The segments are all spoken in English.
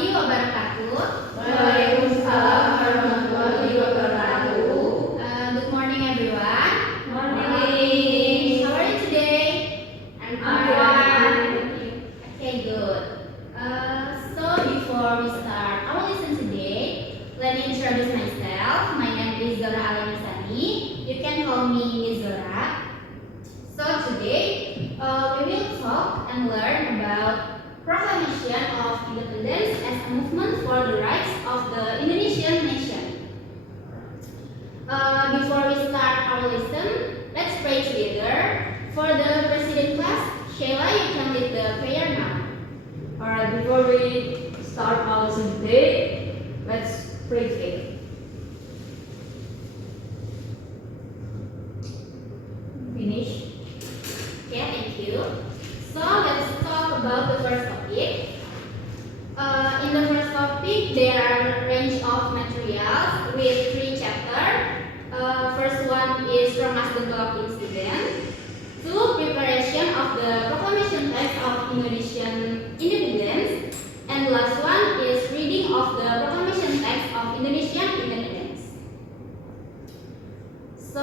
warahmatullahi wabarakatuh. Waalaikumsalam warahmatullahi wabarakatuh. Good morning, everyone. Morning. How are you today? I'm fine. Okay, good. So before we start our lesson today, let me introduce myself. My name is Zora Alanisani. You can call me Miss Zora. So today, we will talk and learn about Proclamation of Independence as a movement for the rights of the Indonesian nation. Before we start our lesson, let's pray together. For the President class, Sheila, you can lead the prayer now. Alright, before we start our lesson today, let's pray together. Finish. Okay, thank you. So let's talk about the first topic. In the first topic, there are a range of materials with 3 chapters. First one is Rengas Dengklok incident. 2. Preparation of the proclamation text of Indonesian independence. And the last one is reading of the proclamation text of Indonesian independence. So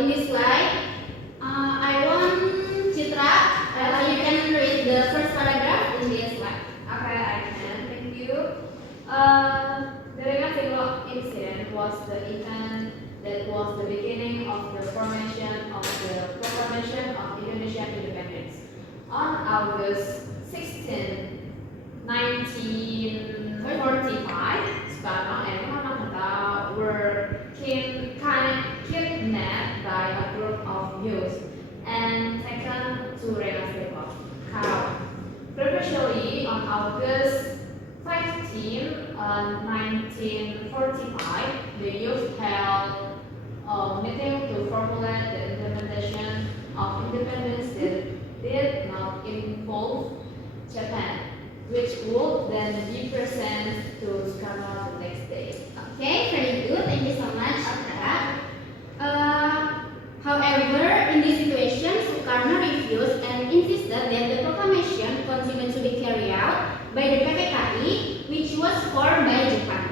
in this slide, I want Citra, you can read the first paragraph in this slide. Okay, I can. Thank you. The Rengas Dengklok incident was the event that was the beginning of the formation of the Proclamation of Indonesian Independence. On August 16, 1945, Soekarno and Muhammad Hatta were kidnapped by a group of youths and taken to Rengas Dengklok, Karawang. Previously, on August 15, 1945, the youth held a meeting to formulate the implementation of independence that did not involve Japan, which would then be presented to Soekarno the next day. Okay, very good. Thank you so much, Citra. However, in this situation, Soekarno refused and insisted that the proclamation continued to be carried out by the PPKI, which was formed by Japan.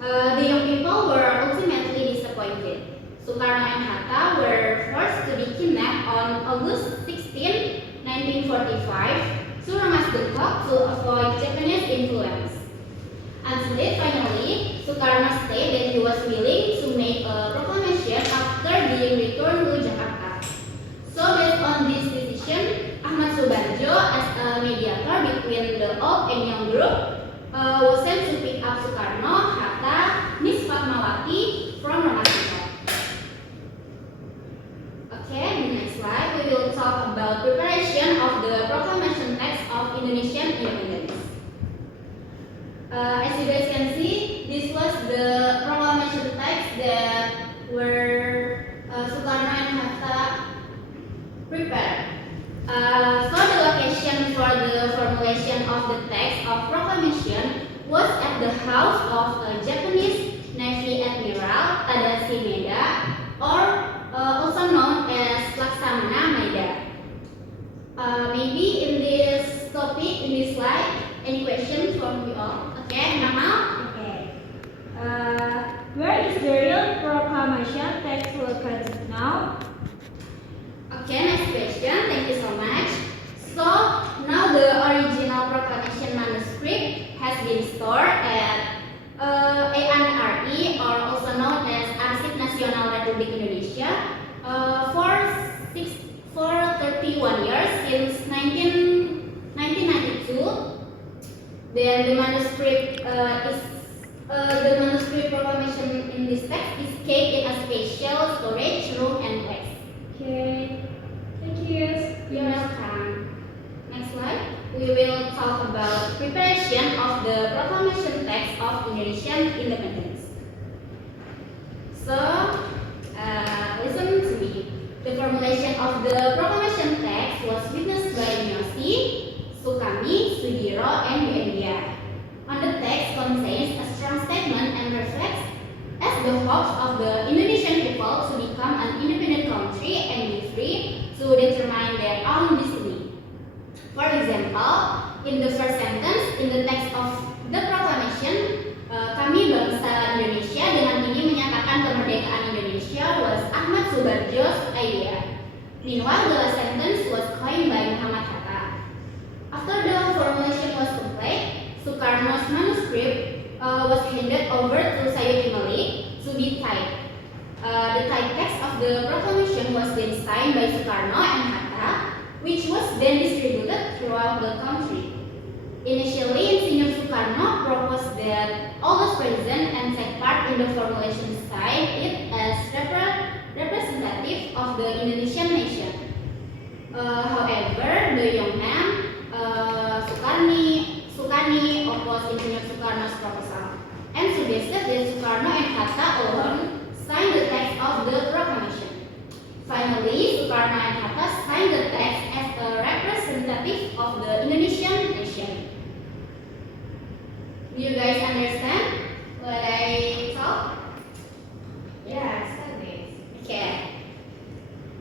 The young people were ultimately disappointed. Soekarno and Hatta were forced to be kidnapped on August 16, 1945 to Rengas Dengklok to avoid Japanese influence. Until finally, Soekarno stated that he was willing to make a proclamation after being returned to Jakarta. So based on this decision, Ahmad Subarjo, as a mediator between the old and young group, was sent to pick up Soekarno, Hatta, Miss Fatmawati from Rengas Dengklok. Okay, the next slide we will talk about preparation of the proclamation text of Indonesian independence. As you guys can see, this was the proclamation text that were Soekarno and Hatta prepared. So the location for the formulation of the text of proclamation was at the house of a Japanese Navy Admiral Tadashi Maeda, or also known as Laksamana Maeda. Maybe in this topic, in this slide, any questions from you all? Okay, Mama? Okay. Where is the real proclamation text located now? Okay, next question. Thank you so much. So now the original proclamation manuscript has been stored at ANRI, or also known as Arsip Nasional Republik Indonesia, for 31 years since 1992. Then the manuscript proclamation in this text is kept in a special storage room and place. Okay. Thank you. You're welcome. Next slide. We will talk about preparation of the proclamation text of Indonesian independence. So, listen to me. The formulation of the proclamation text was witnessed by Nyosi, Sukami, Sudiro, and Buendia. On the text contains a strong statement and reflects as the hopes of the Indonesian people to become an independent country and be free to determine their own destiny. For example, example, in the first sentence in the text of the proclamation, kami bangsa Indonesia dengan ini menyatakan kemerdekaan Indonesia was Ahmad Subarjo's idea. Meanwhile, the last sentence was coined by Muhammad Hatta. After the formulation was complete, Sukarno's manuscript was handed over to Sayuti Malik to be typed. The typed text of the proclamation was then signed by Sukarno and Hatta, which was then distributed throughout the country. Initially, Insinyur Sukarno proposed that all those present and take part in the formulation sign it as representative of the Indonesian nation. However, the young man Sukarni opposed Insinyur Sukarno's proposal and suggested that Sukarno and Hatta alone sign the text of the proclamation. Finally, Sukarno and Hatta signed the text as a representative of the Indonesian nation. Do you guys understand what I taught? Yes, that is. Okay.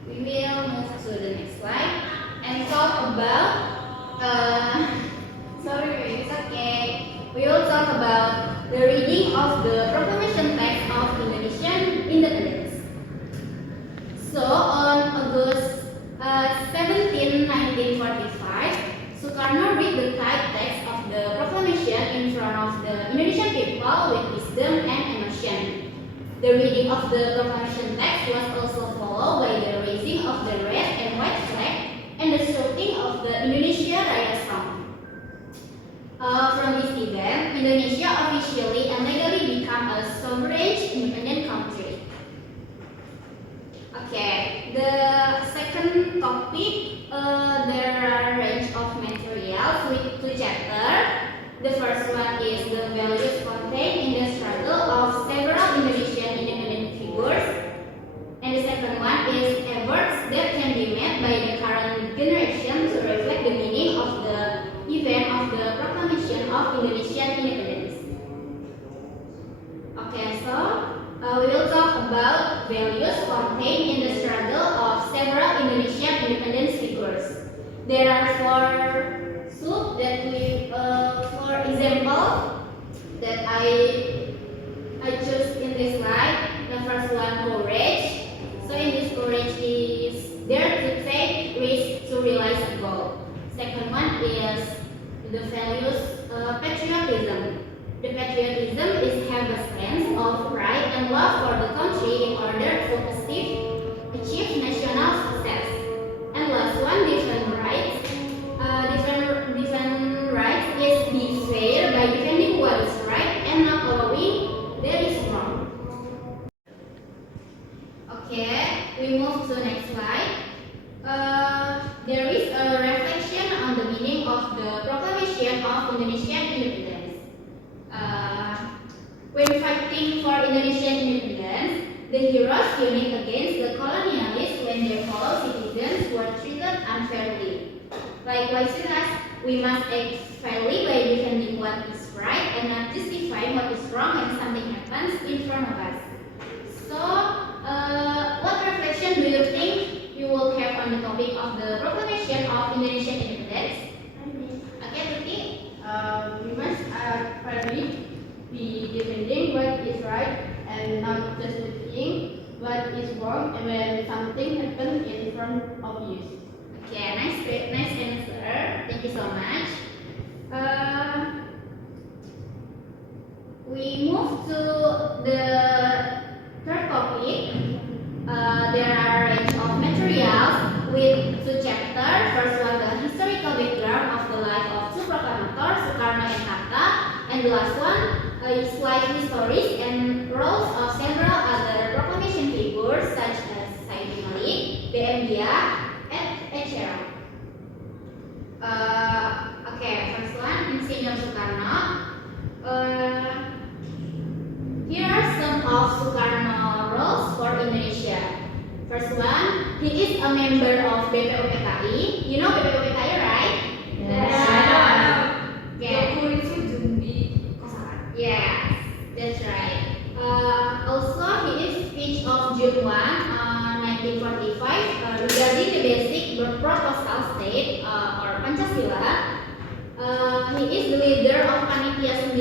We will move to the next slide and talk about. Sorry, it's okay. We will talk about the reading of the proclamation text of Indonesian independence. So on August 17, 1945, Sukarno read the typed text of the proclamation in front of the Indonesian people with wisdom and emotion. The reading of the proclamation text was also followed by the raising of the red and white flag and the shouting of the Indonesia Raya song. From this event, Indonesia officially and legally became a sovereign independent country. Okay, the second topic, there are a range of materials with two chapters. The first one is the values contained in the struggle of several Indonesian independent figures, and the second one is efforts that can be made by the current generation to reflect the meaning of the event of the proclamation of Indonesian independence. Okay, so we will talk about values contained in the struggle of several Indonesian independence figures. There are four sub that we, for example, that I chose in this slide. The first one, courage. So in this, courage is there to take risks to realize a goal. Second one is the values patriotism. The patriotism is have a sense of pride and love for the country in order to achieve national success. And last one, different rights. Different rights is be fair by defending what is right and not allowing that is wrong. Okay, we move to the next slide. There is a reflection on the meaning of the proclamation of Indonesian independence. When fighting for Indonesian independence, the heroes unite against the colonialists when their fellow citizens were treated unfairly. Likewise, we must act fairly by defending what is right and not justifying what is wrong when something happens in front of us. So, what reflection do you think you will have on the topic of the proclamation of Indonesian independence? Okay, Tuti. We must act fairly, be defending what is right and not justifying what is wrong and when something happens in front of you. Okay, nice answer. Thank you so much. We move to the third topic. There are a range of materials with two chapters. First one, the historical background of the life of two proclamators, Sukarno and Hatta, and the last one is life histories and roles of several other proclamation figures such as Sayuti Malik, B.M. Dia, etc. Okay, first one, Insinyur Sukarno. Here are some of Sukarno roles for Indonesia. First one, he is a member of BPUPKI. You know BPUPKI, right? Yes, that's right. Also, he is speech of June 1, 1945 regarding the basic proposal state or Pancasila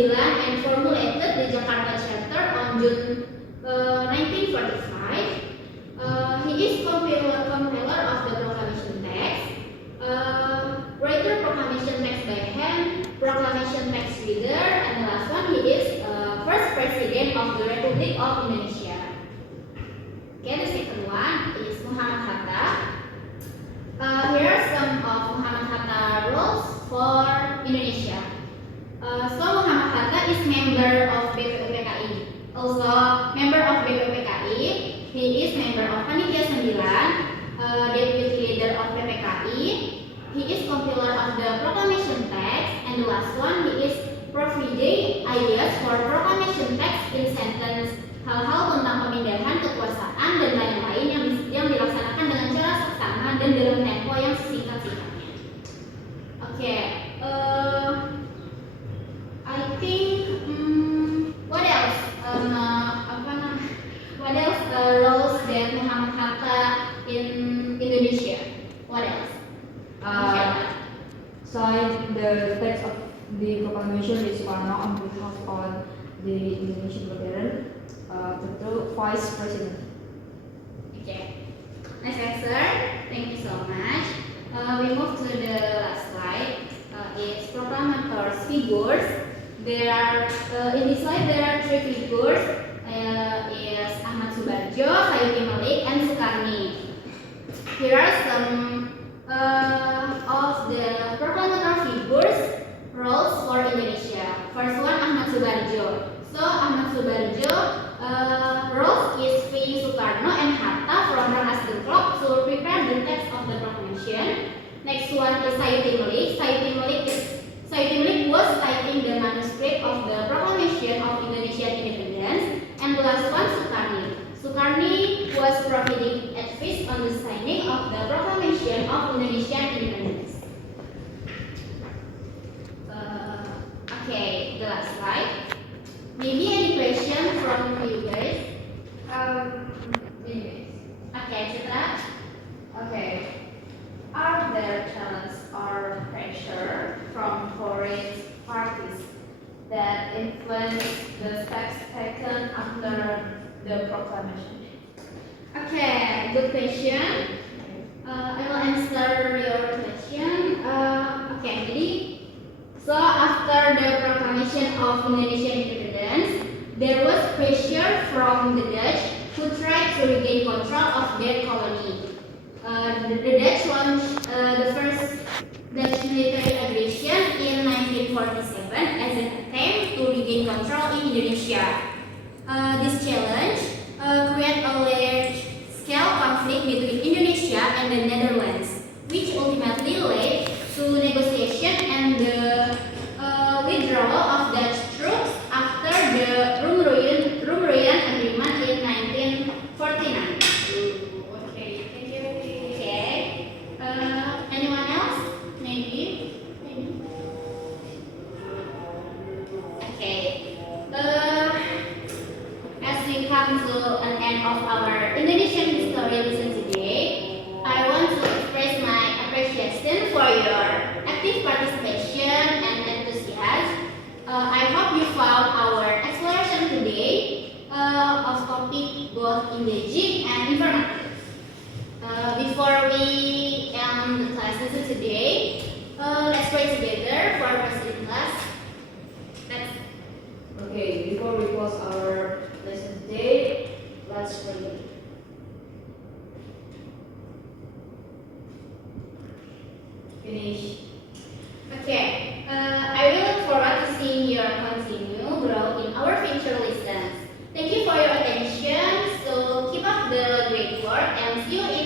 and formulated the Jakarta Charter on June 1945. He is compiler of the proclamation text, writer proclamation text by hand, proclamation text reader, and the last one, he is first president of the Republic of Indonesia. Okay, the second one is Muhammad Hatta. Here are some of Muhammad Hatta roles for Indonesia. So Muhammad Hatta is member of BPUPKI. Also member of BPUPKI, he is member of Panitia 9, deputy leader of PPKI. He is compiler of the proclamation text, and the last one, he is provide ideas for proclamation text in sentence, hal-hal tentang pemindahan kekuasaan dan lain-lain yang dilaksanakan dengan cara seksama dan dalam tempo yang singkat-singkatnya. Oke, I think what else? What else roles that Muhammad Hatta in Indonesia? What else? Sign the text of the proclamation is Soekarno on behalf of the Indonesian President, the Vice President. Okay, nice answer. Thank you so much. We move to the last slide. It's proclamators figures. There are in this slide there are 3 figures. Is Ahmad Subarjo, Sayuti Malik, and Sukarni. Here are some of the proclamator figures roles for Indonesia. First one, Ahmad Subarjo. So Ahmad Subarjo roles is V. Soekarno and Hatta from Rengas Dengklok to prepare the text of the proclamation. Next one is Sayuti Malik. Sayuti Malik was typing the manuscript of the Proclamation of Indonesian Independence. And the last one, Sukarni. Sukarni was providing advice on the signing of the Proclamation of Indonesian Independence. Okay, the last slide. Maybe any question from you guys? Okay, Citra. Okay. Are there challenges or pressure from foreign parties that influence the steps taken after the proclamation? Okay, good question. I will answer your question. Okay, jadi, so after the proclamation of Indonesian independence, there was pressure from the Dutch who tried to regain control of their colony. The Dutch launched the first Dutch military aggression in 1947 as an attempt to regain control in Indonesia. This challenge created a large-scale conflict between Indonesia and the Netherlands, which ultimately led to negotiation and the withdrawal of Dutch troops after the Roemerian Agreement in 1949. Okay, thank you. Okay, anyone else? Maybe. Okay. As we come to an end of our Indonesian history lesson today, I want to express my appreciation for your active participation and enthusiasm. I hope you found our exploration today of topic both engaging and informative. Before we end the class lesson today, let's pray together for our president class. Okay, before we close our lesson today, let's pray. Finish. Okay, I will look forward to seeing your continued growth in our future lessons. Thank you for your attention. So keep up the great work and see you in